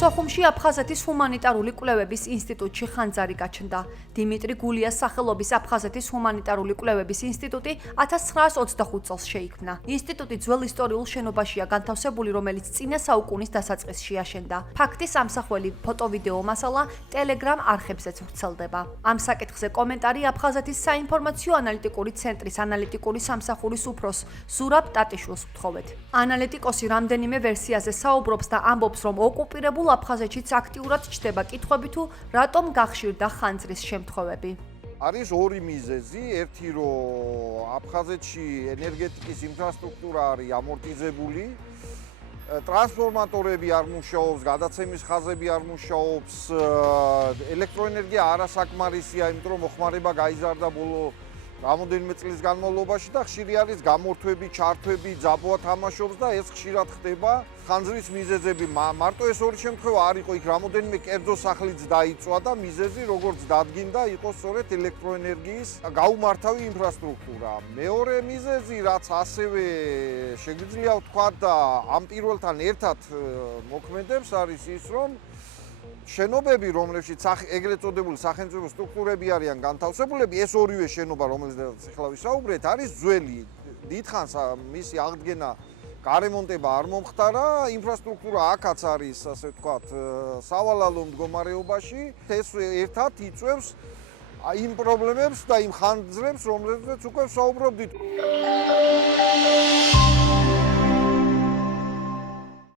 სოხუმში აფხაზეთის ჰუმანიტარული კვლევების ინსტიტუტში ხანძარი გაჩნდა. დიმიტრი გულიას სახელობის აფხაზეთის ჰუმანიტარული კვლევების ინსტიტუტი 1925 წელს შეიქმნა. ინსტიტუტი ძველ ისტორიულ შენობაშია განთავსებული, რომელიც წინა საუკუნის დასაწყისში აშენდა. ფაქტის ამსახველი ფოტო-ვიდეო მასალა Telegram არხებზეც ვრცელდება. ამ საკითხზე კომენტარი აფხაზეთის საინფორმაციო ანალიტიკური ცენტრის ანალიტიკური სამსახურის უფროს ზურაბ ტატიშვილს ვთხოვეთ. ანალიტიკოსი რამდენიმე ვერსიაზე საუბრობს და ამბობს, რომ ოკუპირებულ აფხაზეთშიც აქტიურად ჩდება კითხვები თუ რატომ გახშირდა ხანძრის შემთხვევები. არის ორი მიზეზი, ერთი რომ აფხაზეთში ენერგეტიკის ინფრასტრუქტურა არის ამორტიზებული, ტრანსფორმატორები არ მუშაობს, გადაცემის ხაზები არ მუშაობს, ელექტროენერგია არასაკმარისია, იმიტომ რომ მოხმარება გაიზარდა ბოლო რამოდენიმე წლის განმავლობაში და ხშირი არის გამორთვები, ჩართვები, ძაბვა თამაშობს და ეს ხშირად ხდება. ხანძრის მიზეზები მარტო ეს ორი შემთხვევა არ იყო, იქ რამოდენიმე კერძო სახლიც დაიწვა და მიზეზი როგორც დადგინდა იყო სწორედ ელექტროენერგიის გაუმართავი ინფრასტრუქტურა. მეორე მიზეზი, რაც ასევე შეგვიძლია ვთქვათ და ამ პირველთან ერთად მოქმედებს, არის ის, რომ შენობები, რომლებშიც ეგრეთ წოდებული სახელმწიფო სტრუქტურები არიან განთავსებულები, ეს ორივე შენობა, რომელზეც ახლა ვისაუბრეთ, არის ძველი. დიდხანს მისი აღდგენა, გარემონტება არ მომხდარა, ინფრასტრუქტურა აქაც არის, ასე ვთქვათ, სავალალო მდგომარეობაში. ეს ერთად იწვევს იმ პრობლემებს და იმ ხანძრებს, რომლებზეც უკვე ვსაუბრობდით.